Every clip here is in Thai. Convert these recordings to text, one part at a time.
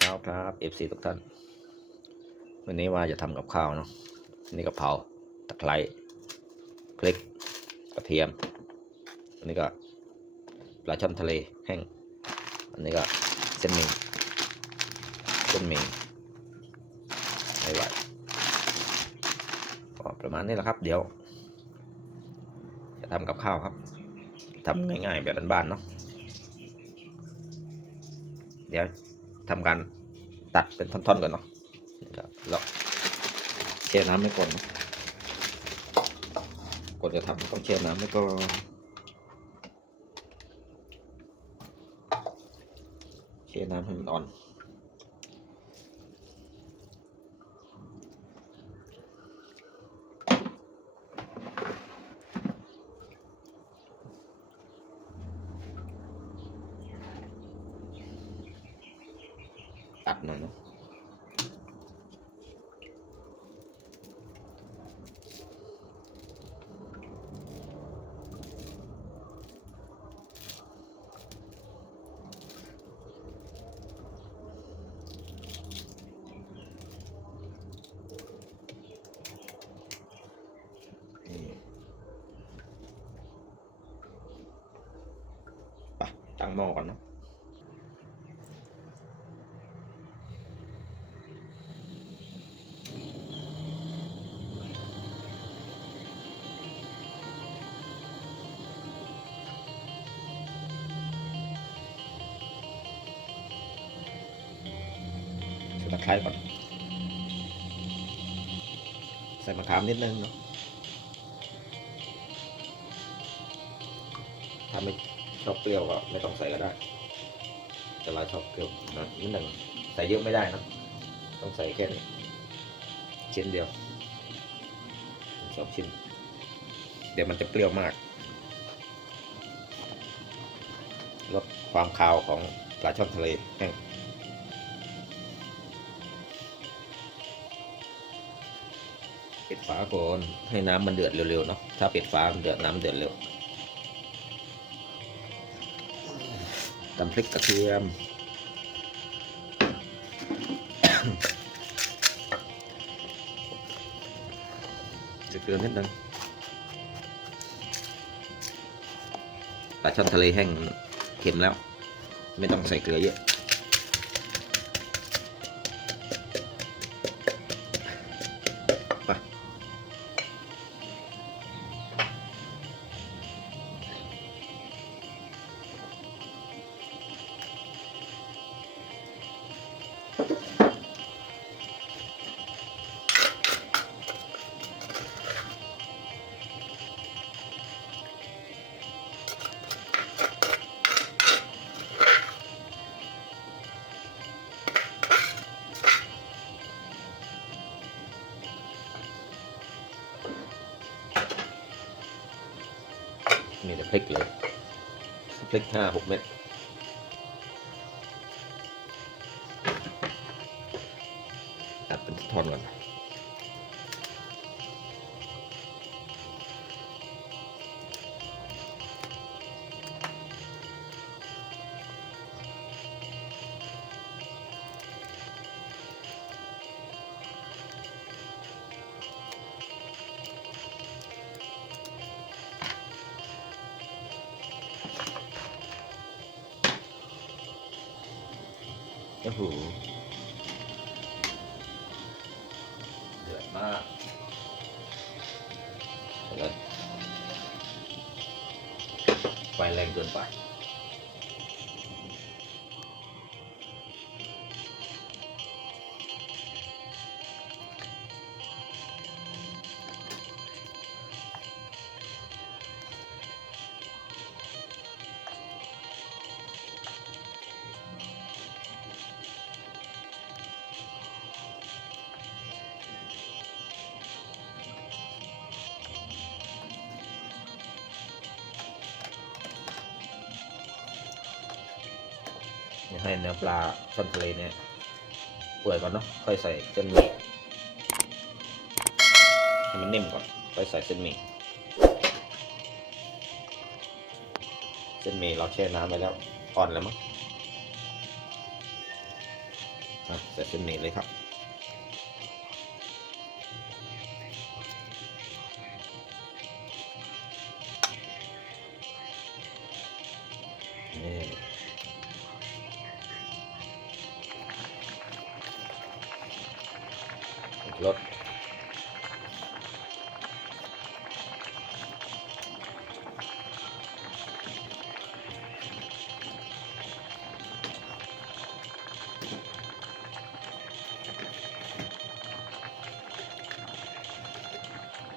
เช้าครับเอฟซีทุกท่านวันนี้ว่าจะทำกับข้าวเนาะนี่กะเพราตะไคร้พริกกระเทียมอันนี้ก็ปลาช่อนทะเลแห้งอันนี้ก็เส้นหมี่ไม่ไหวก็ประมาณนี้แหละครับเดี๋ยวจะทำกับข้าวครับทำง่ายๆแบบบ้านๆเนาะเดี๋ยวทำการตัดเป็นท่อนๆก่อนเนาะแล้วแช่น้ำไว้ก่อนก่อนจะทำต้องแช่น้ำไว้ก่อนแช่น้ำให้มันอ่อนตัดหน่อยเนาะไปตั้งหม้อก่อนเนาะใส่ตะไคร้ก่อนใส่มะขามนิดนึงเนาะถ้าไม่ชอบเปรี้ยวก็ไม่ต้องใส่ก็ได้แต่เราชอบเปรี้ยวนะนิดหนึ่งใส่เยอะไม่ได้นะต้องใส่แค่นี้ชิ้นเดียว2 ชิ้นเดี๋ยวมันจะเปรี้ยวมากลดความคาวของปลาช่อนทะเลแห้งปิดฝาก่อนให้น้ำมันเดือดเร็วๆเนาะถ้าปิดฝาเดือดน้ำเดือดเร็วตำพริกกระเทียมจะเกลือนิดนึงปลาช่อนทะเลแห้งเค็มแล้วไม่ต้องใส่เกลือเยอะไปนี่จะพริกเลยพริก5-6 เม็ดตัดเป็นท่อนก่อนโอ้โหเดือดมากเลยไฟแรงเกินไปให้เนื้อปลาช่อนทะเลเนี่ยเปื่อยก่อนเนาะค่อยใส่เส้นหมี่ให้มันนิ่มก่อนค่อยใส่เส้นหมี่เราแช่น้ำไปแล้วอ่อนแล้วมั้ง ใส่เส้นนี้เลยครับนี่รส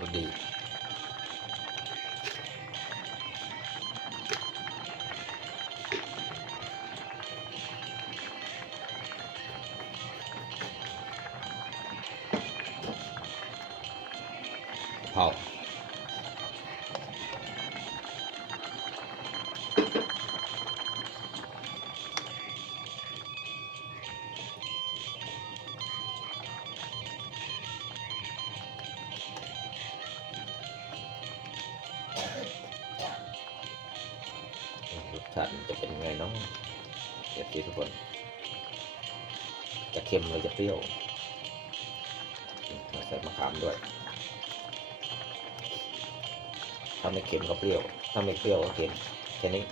รสดีเผารสชาติมันจะเป็นไงเนาะเดี๋ยวทุกคนจะเค็มหรือจะเปรี้ยวใส่มะขามด้วยถ้าไม่เค็มก็เปรี้ยวถ้าไม่เปรี้ยวก็เค็มแค่นี้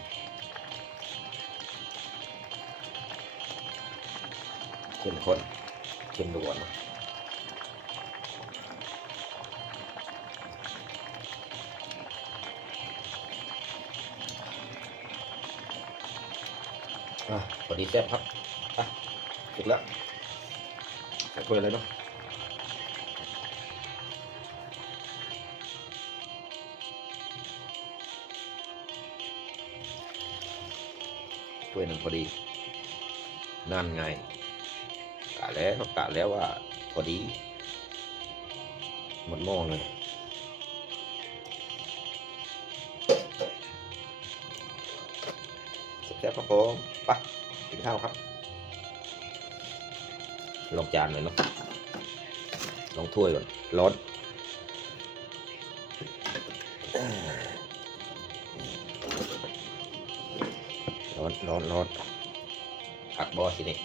เข้มข้นเค็มด่วนพอดีแซ่บครับเสร็จแล้วใส่ถ้วยเลยเนาะถ้วยหนึ่งพอดีนั่นไงกะแล้วว่าพอดีหมดหม้อเลยแซ่บครับผมไปกินข้าวครับลองจานหน่อยเนาะลองถ้วยก่อนร้อนผักบอสินี่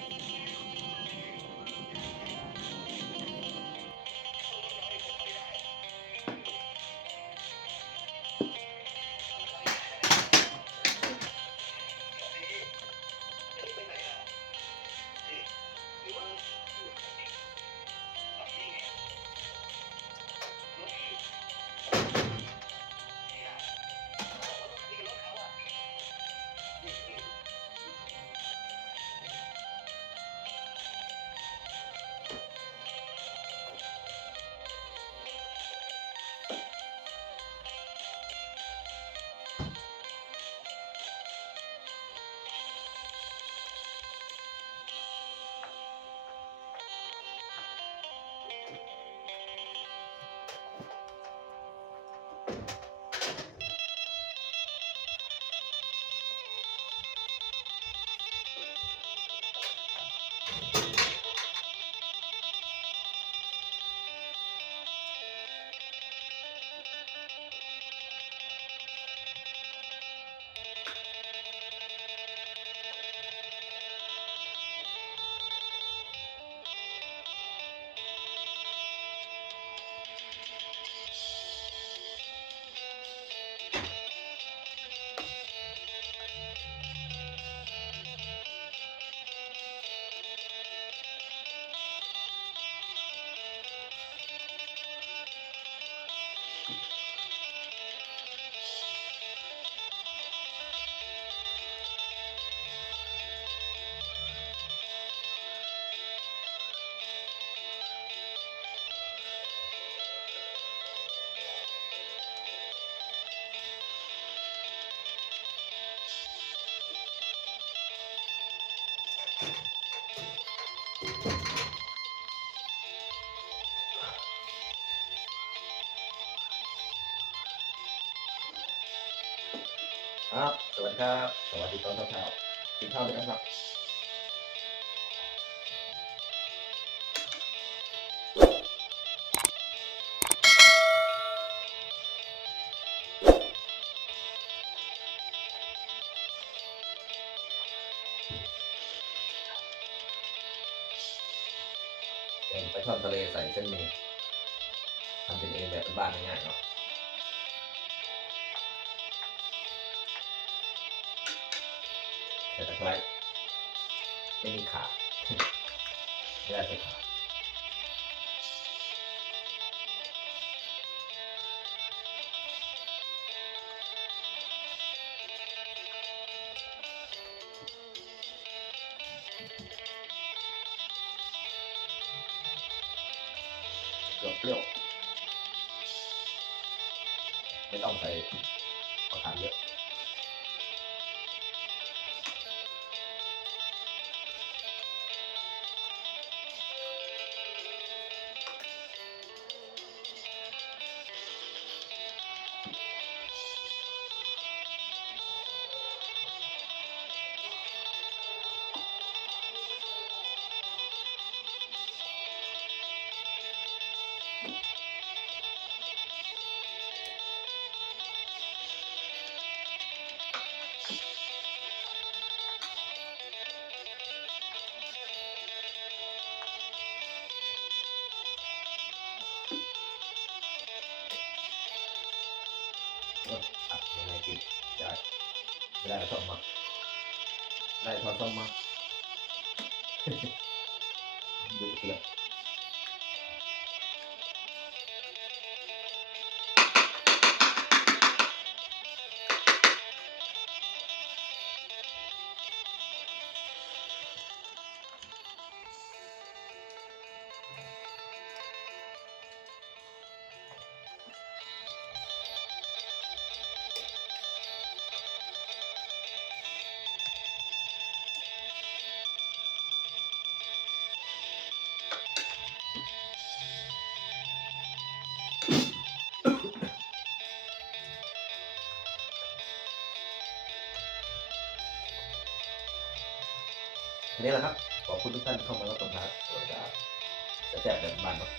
ครับสวัสดีครับสวัสดีตอนเช้ากินข้าวด้วยกันครับ ทอดทะเลใส่เส้นหมี่ทำเป็นเองแบบบ้านง่ายๆเนาะใส่ตะไคร้ไม่มีขาไม่ได้ใส่ขาเกือบเปรี้ยวไม่ต้องใส่มะขามเยอะยังไงกินได้ไม่ได้ก็ต้มมาได้ทอดต้มมาดูเกลือทีนี้แหละครับขอบคุณทุกท่านที่เข้ามารับชมครับสวัสดีครับแซ่บๆแบบบ้านเนาะ